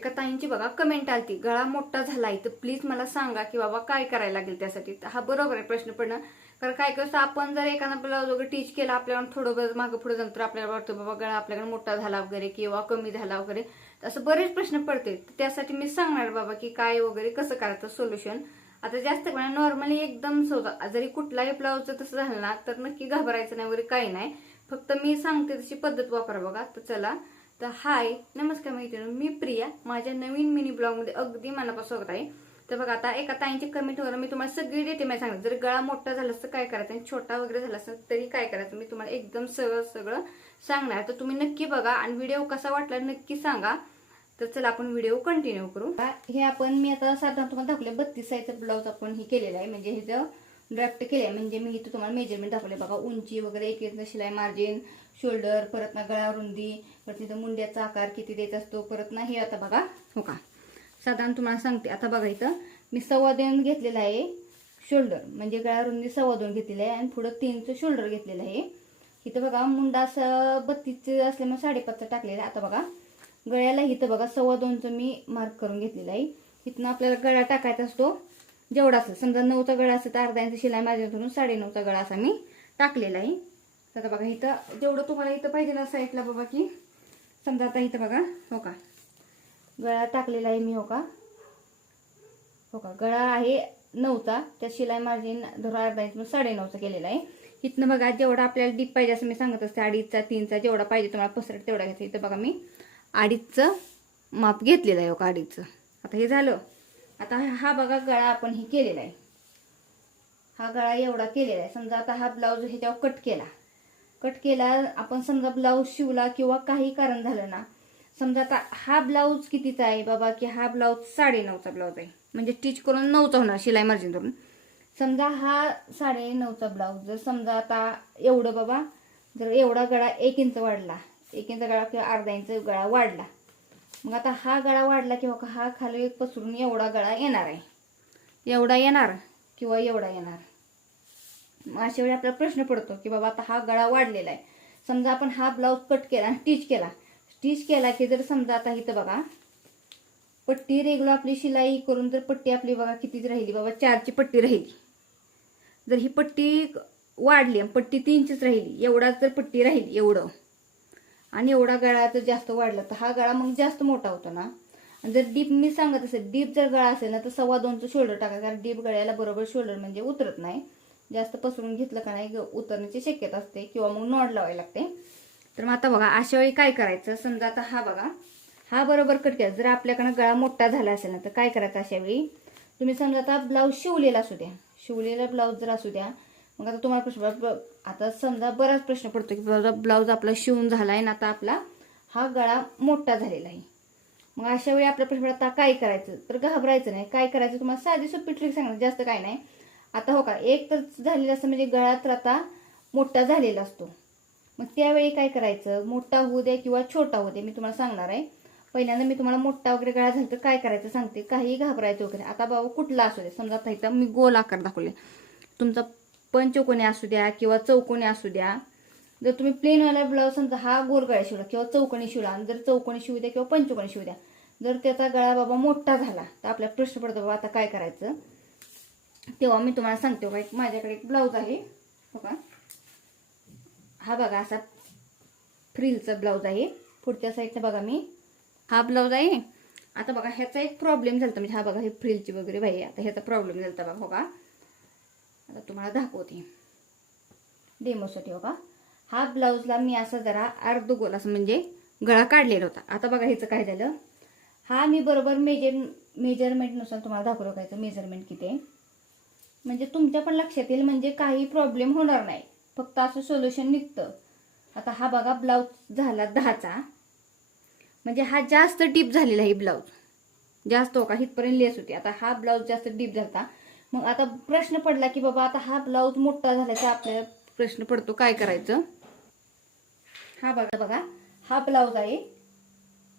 एका ताईंची बघा कमेंट आलती. गळा मोठा झालाय तर प्लीज मला सांगा की बाबा काय करायला लागेल त्यासाठी. हा बरोबर आहे प्रश्न पडणं कारण काय कसं आपण जर एखादा ब्लाऊज वगैरे टीच केला आपल्याला थोडं मागं पुढे नंतर तर आपल्याला वाटतं बाबा गळा आपल्याकडे मोठा झाला वगैरे किंवा कमी झाला वगैरे. असं बरेच प्रश्न पडते त्यासाठी मी सांगणार बाबा की काय वगैरे कसं करायचं सोल्युशन आता जास्त वेळा नॉर्मली एकदम सोजा जरी कुठलाही ब्लाउज तसं झालं ना तर नक्की घाबरायचं नाही वगैरे काही नाही. फक्त मी सांगते तशी पद्धत वापरा बघा. तर चला. तर हाय नमस्कार मैत्रिणी मी प्रिया. माझ्या नवीन मिनी ब्लॉगमध्ये अगदी मनापासून स्वागत आहे. तर बघा आता एका ताईंच्या कमेंटवर मी तुम्हाला सगळी डिटेल मी सांगते जर गळा मोठा झाला असतं काय करायचं? आणि छोटा वगैरे झाला असतं तरी काय करायचं? मी तुम्हाला एकदम सगळं सगळं सांगणार. तर तुम्ही नक्की बघा आणि व्हिडिओ कसा वाटला नक्की सांगा. तर चला आपण व्हिडिओ कंटिन्यू करू. हे आपण मी आता साधारण तुम्हाला दाखवले बत्तीस साईजचा ब्लाऊज आपण हे केलेला आहे. म्हणजे हे जर ड्राफ्ट केले म्हणजे मी इथं तुम्हाला मेजरमेंट दाखवले बघा उंची वगैरे एक एक शिलाई मार्जिन शोल्डर परत ना गळा रुंदी परत तिथं मुंड्याचा आकार किती द्यायचा असतो परत ना हे आता बघा. हो का? साधारण तुम्हाला सांगते. आता बघा इथं मी सव्वा दोन घेतलेला आहे शोल्डर. म्हणजे गळा रुंदी सव्वा दोन घेतलेली आहे आणि पुढं तीनचं शोल्डर घेतलेलं आहे. इथं बघा मुंडा असं बत्तीसचं असल्यामुळे साडेपाचचं टाकलेलं आहे. आता बघा गळ्याला इथं बघा सव्वा दोनचं मी मार्क करून घेतलेलं आहे. इथनं आपल्याला गळा टाकायचा असतो. जेवढा असेल समजा नऊचा गळा असेल तर अर्धा इंच शिलाई माझ्या धरून साडे नऊचा गळा असा मी टाकलेला आहे. तर आता बघा इथं जेवढं तुम्हाला इथं पाहिजे ना साईडला बाबा की समजा आता इथं बघा हो का? गळा टाकलेला आहे मी हो का? हो का? गळा आहे नऊचा त्या शिलाई मार्जिन धरा अर्धा इंच साडे नऊचा केलेला आहे. इथनं बघा जेवढा आपल्याला डीप पाहिजे असं मी सांगत असते अडीचचा तीनचा जेवढा पाहिजे तुम्हाला पसरट तेवढा घ्यायचा. इथं बघा मी अडीचचं माप घेतलेलं आहे हो का अडीचचं. आता हे झालं. आता हा बघा गळा आपण हे केलेला आहे. हा गळा एवढा केलेला आहे. समजा आता हा ब्लाऊज ह्याच्यावर कट केला. कट केला आपण समजा ब्लाऊज शिवला किंवा काही कारण झालं ना समजा आता हा ब्लाऊज कितीचा आहे बाबा की हा ब्लाऊज साडे नऊचा ब्लाऊज आहे. म्हणजे स्टिच करून नऊचा होणार शिलाई मार्जिन करून समजा हा साडे नऊचा ब्लाऊज जर समजा आता एवढं बाबा जर एवढा गळा एक इंच वाढला एक इंच गळा किंवा अर्धा इंच गळा वाढला मग आता हा गळा वाढला किंवा हा खाली पसरून एवढा गळा येणार आहे. एवढा येणार किंवा एवढा येणार. अशा वेळी आपला प्रश्न पडतो की बाबा आता हा गळा वाढलेला आहे. समजा आपण हा ब्लाऊज कट केला स्टिच केला. स्टिच केला की जर समजा आता इथं बघा पट्टी रेग्युलर आपली शिलाई करून जर पट्टी आपली बघा कितीच राहिली? बाबा चारची पट्टी राहिली. जर ही पट्टी वाढली आणि पट्टी तीनचीच राहिली एवढाच जर पट्टी राहिली एवढं. आणि एवढा गळा जर जास्त वाढला तर हा गळा मग जास्त मोठा होतो ना? आणि जर डीप मी सांगत असेल डीप जर गळा असेल ना तर सव्वा दोनचं शोल्डर टाका कारण डीप गळ्याला बरोबर शोल्डर म्हणजे उतरत नाही. जास्त पसरून घेतलं का नाही ग- उतरण्याची शक्यता असते किंवा मग नॉड लावायला लागते. तर मग आता बघा अशा वेळी काय करायचं? समजा आता हा बघा हा बरोबर कट केला. जर आपल्याकडनं गळा मोठा झाला असेल ना तर काय करायचं अशा वेळी? तुम्ही समजा आता ब्लाऊज शिवलेला असू द्या. शिवलेला ब्लाऊज जर असू द्या मग आता तुम्हाला प्रश्न ब- आता समजा बराच प्रश्न पडतो की बाबा ब्लाऊज आपला शिवून झाला आहे ना आता आपला हा गळा मोठा झालेला आहे. मग अशा वेळी आपल्या प्रश्न आता काय करायचं? तर घाबरायचं नाही. काय करायचं? तुम्हाला साधी सोपी ट्रिक सांगणार. जास्त काय नाही. आता हो का एक तर झालेलं असतं म्हणजे गळा तर आता मोठा झालेला असतो. मग त्यावेळी काय करायचं? मोठा होऊ दे किंवा छोटा होऊ दे मी तुम्हाला सांगणार आहे. पहिल्यांदा मी तुम्हाला मोठा वगैरे गळा झाला तर काय करायचं सांगते. काही घाबरायचं वगैरे. आता बाबा कुठला असू दे. समजा आता इथं मी गोल आकार दाखवले. तुमचा पंचकोणी असू द्या किंवा चौकोनी असू द्या. जर तुम्ही प्लेनवाला ब्लाऊज समजा हा गोल गळा शिवला किंवा चौकोनी शिवला आणि जर चौकोनी शिवू द्या किंवा पंचकोणी शिवू द्या. जर त्याचा गळा बाबा मोठा झाला तर आपल्या प्रश्न पडतो बाबा आता काय करायचं? तेव्हा मी तुम्हाला सांगते बघा एक माझ्याकडे एक ब्लाऊज आहे. बघा. हा बघा असा फ्रिलचा ब्लाऊज आहे. पुढच्या साईडचा बघा मी. हा ब्लाऊज आहे. आता बघा ह्याचा एक प्रॉब्लेम झाला म्हणजे हा बघा हे फ्रिलची वगैरे बाई आता ह्याचा प्रॉब्लेम झाला बघा बघा. आता तुम्हाला दाखवते. डेमोसाठी बघा. हा ब्लाऊजला मी असा जरा अर्ध गोल असं म्हणजे गळा काढलेला होता. आता बघा ह्याचं काय झालं? हा मी बरोबर मेजर मेजरमेंटनुसार तुम्हाला दाखवलं काय मेजरमेंट किती आहे? म्हणजे तुमच्या पण लक्षात येईल म्हणजे काही प्रॉब्लेम होणार नाही. फक्त असं सोल्युशन निघतं. आता हा बघा ब्लाऊज झाला दहाचा. म्हणजे हा जास्त डीप झालेला आहे ब्लाऊज जास्त हो का? हितपर्यंत लेस होती. आता हा ब्लाऊज जास्त डीप झाला मग आता प्रश्न पडला की बाबा आता हा ब्लाऊज मोठा झाल्याचा आपल्याला प्रश्न पडतो काय करायचं? हा बघा बघा. हा ब्लाऊज आहे.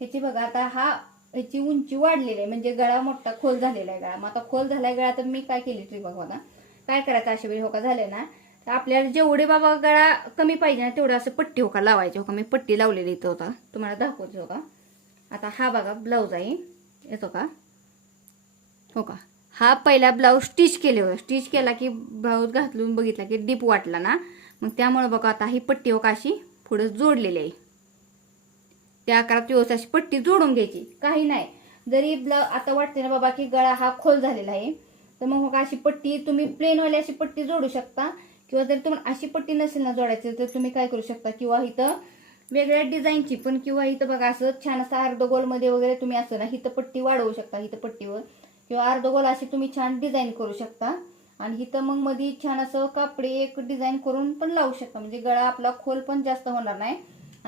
ह्याची बघा आता हा ह्याची उंची वाढलेली आहे. म्हणजे गळा मोठा खोल झालेला आहे गळा. मग आता खोल झालाय गळा तर मी काय केली ट्रिक बघा ना काय करायचं अशा वेळी होका झाले ना? तर आपल्याला जेवढे बाबा गळा कमी पाहिजे ना तेवढं असं पट्टी होका लावायची होका मी पट्टी लावलेली इथं होता. तुम्हाला दाखवतो होका आता हा बघा ब्लाऊज आहे. येतो का? हो का? हा पहिला ब्लाऊज स्टिच केले होते. स्टिच केला की ब्लाऊज घातलून बघितला की डीप वाटला ना? मग त्यामुळे बघा आता ही पट्टी हो का अशी पुढे जोडलेली आहे. त्या आकारात व्यवस्थित अशी पट्टी जोडून घ्यायची. काही नाही. जरी आता वाटते ना बाबा की गळा हा खोल झालेला आहे तर मग हो अशी पट्टी तुम्ही प्लेनवाली अशी पट्टी जोडू शकता. किंवा जर तुम्हाला अशी पट्टी नसेल ना जोडायची तर तुम्ही काय करू शकता? किंवा इथं वेगळ्या डिझाईनची पण किंवा इथं बघा असं छान असं अर्धगोलमध्ये वगैरे तुम्ही असं ना हिथं पट्टी वाढवू शकता इथं पट्टीवर. किंवा अर्धगोल अशी तुम्ही छान डिझाईन करू शकता. आणि इथं मग मध्ये छान असं कापडे एक डिझाईन करून पण लावू शकता. म्हणजे गळा आपला खोल पण जास्त होणार नाही.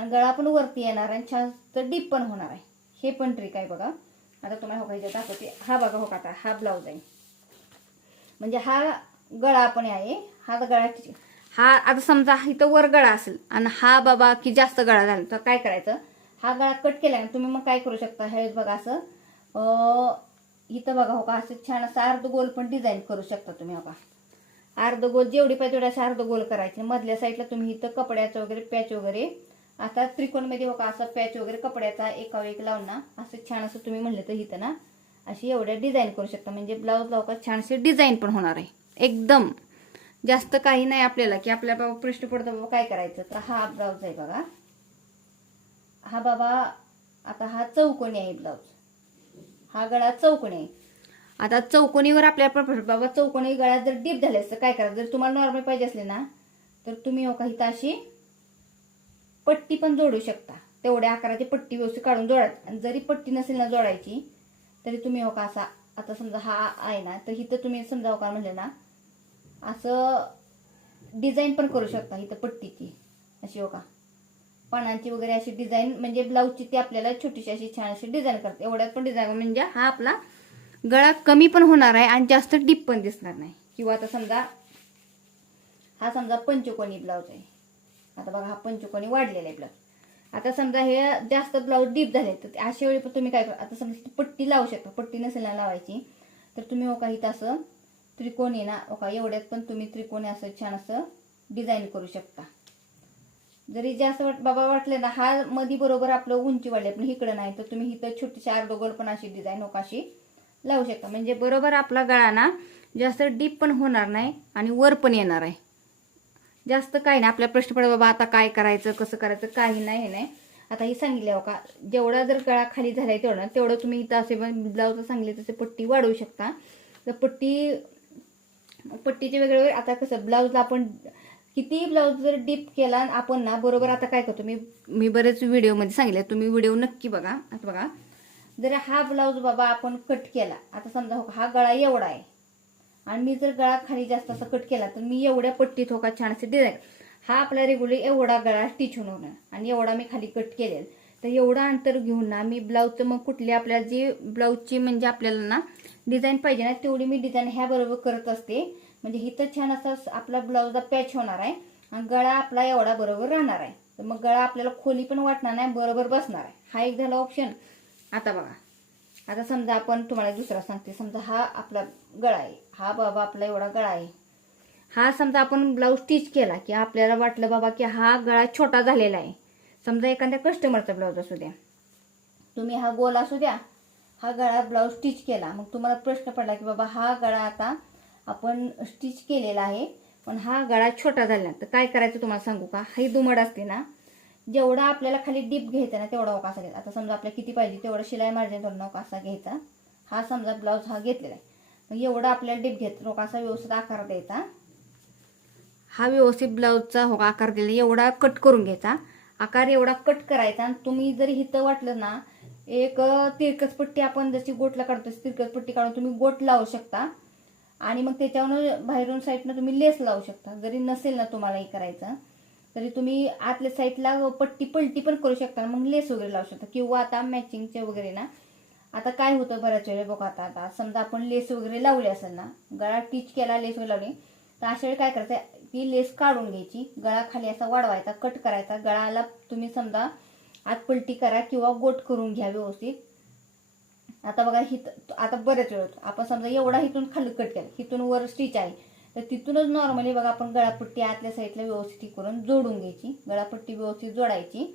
आणि गळा पण वरती येणार आणि छान तर डीप पण होणार आहे. हे पण ट्रिक आहे बघा. आता तुम्हाला हो का दाखवते. हा बघा हो का आता हा ब्लाऊज आहे. म्हणजे हा गळा पण आहे. हा गळा हा आता समजा इथं वर गळा असेल आणि हा बाबा की जास्त गळा झाला तर काय करायचं? हा गळा कट केला तुम्ही मग काय करू शकता? हे बघा असं इथं बघा हो का असं छान असं अर्ध गोल पण डिझाईन करू शकता तुम्ही हो का? अर्ध गोल जेवढी पाहिजे तेवढ्या असं अर्ध गोल करायचे. मधल्या साईडला तुम्ही इथं कपड्याचं वगैरे पॅच वगैरे आता त्रिकोणमध्ये हो का असं पॅच वगैरे कपड्याचा एकावर एक लावून ना असं छान असं तुम्ही म्हणलं तर इथं ना अशी एवढ्या डिझाईन करू शकता. म्हणजे ब्लाऊज लावका छानशी डिझाईन पण होणार आहे. एकदम. जास्त काही नाही आपल्याला की आपल्या बाबा पृष्ठ पडतो बाबा काय करायचं? तर हा ब्लाऊज आहे बघा. हा बाबा आता हा चौकोनी आहे ब्लाऊज हा गळा चौकोनी आहे. आता चौकोनीवर आपल्याला बाबा चौकोनी गळ्यात जर डीप झाले असतं काय करायचं? जर तुम्हाला नॉर्मल पाहिजे असले ना तर तुम्ही हो का इथं अशी पट्टी पण जोडू शकता. तेवढ्या आकाराची पट्टी व्यवस्थित काढून जोडा आणि जरी पट्टी नसेल ना जोडायची तरी तुम्ही हो का असा आता समजा हा आहे ना तर इथं तुम्ही समजा हो का म्हणले ना असं डिझाईन पण करू शकता इथं पट्टीची. अशी हो का? पानांची वगैरे अशी डिझाईन म्हणजे ब्लाऊजची ती आपल्याला छोटीशी अशी छान अशी डिझाईन करते. एवढ्यात पण डिझाईन म्हणजे हा आपला गळा कमी पण होणार आहे आणि जास्त डीप पण दिसणार नाही. किंवा आता समजा हा समजा पंचकोनी ब्लाऊज आहे. आता बघा हा पंचकोनी वाढलेला आहे ब्लाऊज आता समजा हे जास्त ब्लाऊज डीप झाले तर अशा वेळी पण तुम्ही काय करा आता समजा पट्टी लावू शकता पट्टी नसेल ना लावायची तर तुम्ही हो इथं असं त्रिकोणी ना हो का एवढ्यात पण तुम्ही त्रिकोणी असं छान असं डिझाईन करू शकता. जरी जास्त वाट बाबा वाटलं ना हा मधी बरोबर आपलं उंची वाढली पण इकडं नाही तर तुम्ही इथं छोटीशी अर्धगोल पण अशी डिझाईन ओका हो अशी लावू शकता. म्हणजे बरोबर आपला गळा ना जास्त डीप पण होणार नाही आणि वर पण येणार आहे. जास्त काही नाही. आपल्या प्रश्न पडत बाबा आता काय करायचं कसं करायचं? काही नाही हे नाही. आता हे सांगितलं हो का? जेवढा जर गळा खाली झालाय तेवढा तेवढं तुम्ही इथं असे ब्लाऊज सांगले तसे पट्टी वाढवू शकता. तर पट्टी पट्टीचे वेगळे आता कसं ब्लाऊजला आपण किती ब्लाऊज जर डीप केला आपण ना बरोबर आता काय करतो? मी मी बरेच व्हिडिओमध्ये सांगितले तुम्ही व्हिडिओ नक्की बघा. आता बघा. जर हा ब्लाऊज बाबा आपण कट केला आता समजा हो का, हा गळा एवढा आहे. आणि मी जर गळा खाली जास्त असा कट केला तर मी एवढ्या पट्टी थोका हो छान असे डिझाईन हा आपला रेग्युलर एवढा गळा स्टिच होणार आणि एवढा मी खाली कट केलेला. तर एवढा अंतर घेऊन ना मी ब्लाऊजचं मग कुठली आपल्याला जी ब्लाऊजची म्हणजे आपल्याला ना डिझाईन पाहिजे ना तेवढी मी डिझाईन ह्या बरोबर करत असते. म्हणजे इथं छान असा आपला ब्लाऊजचा पॅच होणार आहे. आणि गळा आपला एवढा बरोबर राहणार आहे. तर मग गळा आपल्याला खोली पण वाटणार नाही बरोबर बसणार आहे. हा एक झाला ऑप्शन आता बघा. आता समजा आपण तुम्हाला दुसरा सांगते. समजा हा आपला गळा आहे. हा बाबा आपला एवढा गळा आहे. हा समजा आपण ब्लाऊज स्टिच केला की आपल्याला वाटलं बाबा की हा गळा छोटा झालेला आहे. समजा एखाद्या कस्टमरचा ब्लाऊज असू द्या. तुम्ही हा गोल असू द्या. हा गळा ब्लाऊज स्टिच केला. मग तुम्हाला प्रश्न पडला की बाबा हा गळा आता आपण स्टिच केलेला आहे. पण हा गळा छोटा झाला तर काय करायचं तुम्हाला सांगू का? ही दुमड असते ना. जेवढा आपल्याला खाली डीप घ्यायचा ना तेवढा ओकासा घ्यायचा. आता समजा आपल्याला किती पाहिजे तेवढा शिलाई मार्जिन धरून असा घ्यायचा. हा समजा ब्लाऊज हा घेतलेला आहे. मग एवढा आपल्याला डीप घेत असा व्यवस्थित आकार द्यायचा. हा व्यवस्थित ब्लाऊजचा हो आकार दिला एवढा कट करून घ्यायचा. आकार एवढा कट करायचा आणि तुम्ही जर हिथं वाटलं ना एक तिरकस पट्टी आपण जशी गोटला काढतो तिरकस पट्टी काढून तुम्ही गोट लावू शकता. आणि मग त्याच्यावर बाहेरून साईडनं तुम्ही लेस लावू शकता. जरी नसेल ना तुम्हाला हे करायचं. तरी तुम्ही आतल्या साईडला पट्टी पलटी पण करू शकता. मग लेस वगैरे लावू शकता. किंवा आता मॅचिंगचे वगैरे ना. आता काय होतं बऱ्याच वेळेला बघा आता आता समजा आपण लेस वगैरे लावली असेल ना गळा टीच केला लेस वगैरे लावली तर अशा वेळी काय करायचं की लेस काढून घ्यायची. गळा खाली असा वाढवायचा कट करायचा. गळाला तुम्ही समजा आत पलटी करा किंवा गोट करून घ्या व्यवस्थित. आता बघा हित आता बऱ्याच वेळ आपण समजा एवढा हिथून खाली कट केला हिथून वर स्टिच आहे. तर तिथूनच नॉर्मली बघा आपण गळापट्टी आतल्या साईडला व्यवस्थित करून जोडून घ्यायची. गळापट्टी व्यवस्थित जोडायची.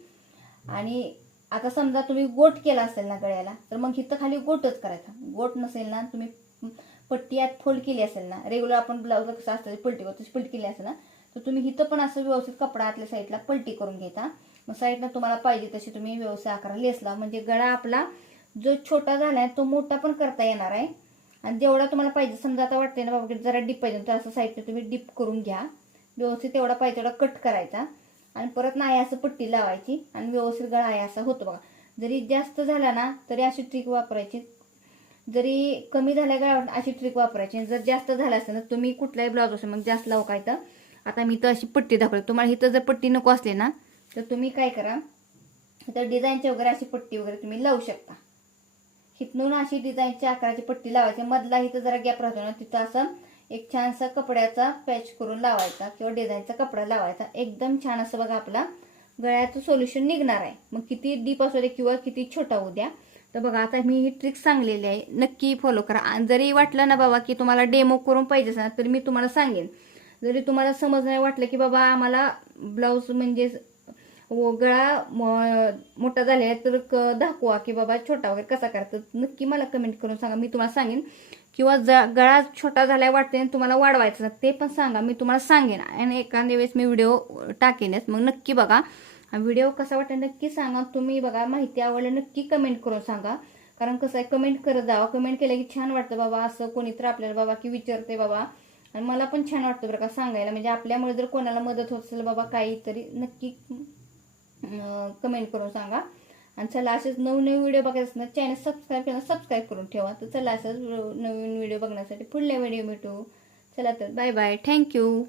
आणि आता समजा तुम्ही गोट केला असेल ना गळ्याला तर मग इथं खाली गोटच करायचा. गोट नसेल ना तुम्ही पट्टी आत फोल्ड केली असेल ना रेग्युलर आपण ब्लाऊज कसं असतं पलटी करतो तशी पलटी केली असेल ना तर तुम्ही इथं पण असं व्यवस्थित कपडा आतल्या साईडला पलटी करून घेता. मग साईडनं तुम्हाला पाहिजे तशी तुम्ही व्यवस्थित आकार लेसला म्हणजे गळा आपला जो छोटा झालाय तो मोठा पण करता येणार आहे. आणि जेवढा तुम्हाला पाहिजे समजा आता वाटते ना बाबा जरा डीप पाहिजे तर असं साईडने तुम्ही डीप करून घ्या. व्यवस्थित तेवढा पाहिजे तेवढा कट करायचा. आणि परत नाही असं पट्टी लावायची आणि व्यवस्थित गळा आहे असा होतो बघा. जरी जास्त झाला ना तरी अशी ट्रिक वापरायची. जरी कमी झाल्या गळा अशी ट्रिक वापरायची. आणि जर जास्त झाला असेल ना तुम्ही कुठलाही ब्लाऊज असेल मग जास्त लावू काय तर. आता मी तर अशी पट्टी दाखवली. तुम्हाला इथं जर पट्टी नको असली ना तर तुम्ही काय करा तर डिझाईनची वगैरे अशी पट्टी वगैरे तुम्ही लावू शकता. हिथून अशी डिझाईनच्या आकाराची पट्टी लावायची. मधला इथं जरा गॅप राहतो ना तिथं असं एक छानसा कपड्याचा पॅच करून लावायचा किंवा डिझाईनचा कपडा लावायचा. एकदम छान असं बघा आपला गळ्याचं सोल्युशन निघणार आहे. मग किती डीप असू दे किंवा किती छोटा होऊ द्या. तर बघा आता मी ही ट्रिक सांगलेली आहे. नक्की फॉलो करा. आणि जरी वाटलं ना बाबा की तुम्हाला डेमो करून पाहिजे ना तर मी तुम्हाला सांगेन. जरी तुम्हाला समज नाही वाटलं की बाबा आम्हाला ब्लाऊज म्हणजे व गळा मोठा झालेला आहे तर क- दाखवा की बाबा छोटा वगैरे कसा करायचा नक्की मला कमेंट करून सांगा. मी तुम्हाला सांगेन. किंवा ज- गळा छोटा झालाय वाटते आणि तुम्हाला वाढवायचा ते पण सांगा. मी तुम्हाला सांगेन. आणि एखाद्या वेळेस मी व्हिडिओ टाकेनच. मग नक्की बघा. व्हिडिओ कसा वाटेल नक्की सांगा. तुम्ही बघा माहिती आवडली नक्की कमेंट करून सांगा. कारण कसं आहे कमेंट करत जावा. कमेंट केलं की छान वाटतं बाबा. असं कोणीतरी आपल्याला बाबा की विचारते बाबा. आणि मला पण छान वाटतं बरं का सांगायला. म्हणजे आपल्यामुळे जर कोणाला मदत होत असेल बाबा काही तरी नक्की कमेंट करून सांगा. आणि चला असेच नवनवीन व्हिडिओ बघायचं असणार चॅनल सबस्क्राईब केला सबस्क्राईब करून ठेवा. तर चला असंच नवीन व्हिडिओ बघण्यासाठी पुढल्या व्हिडिओ भेटू. चला तर बाय बाय थँक्यू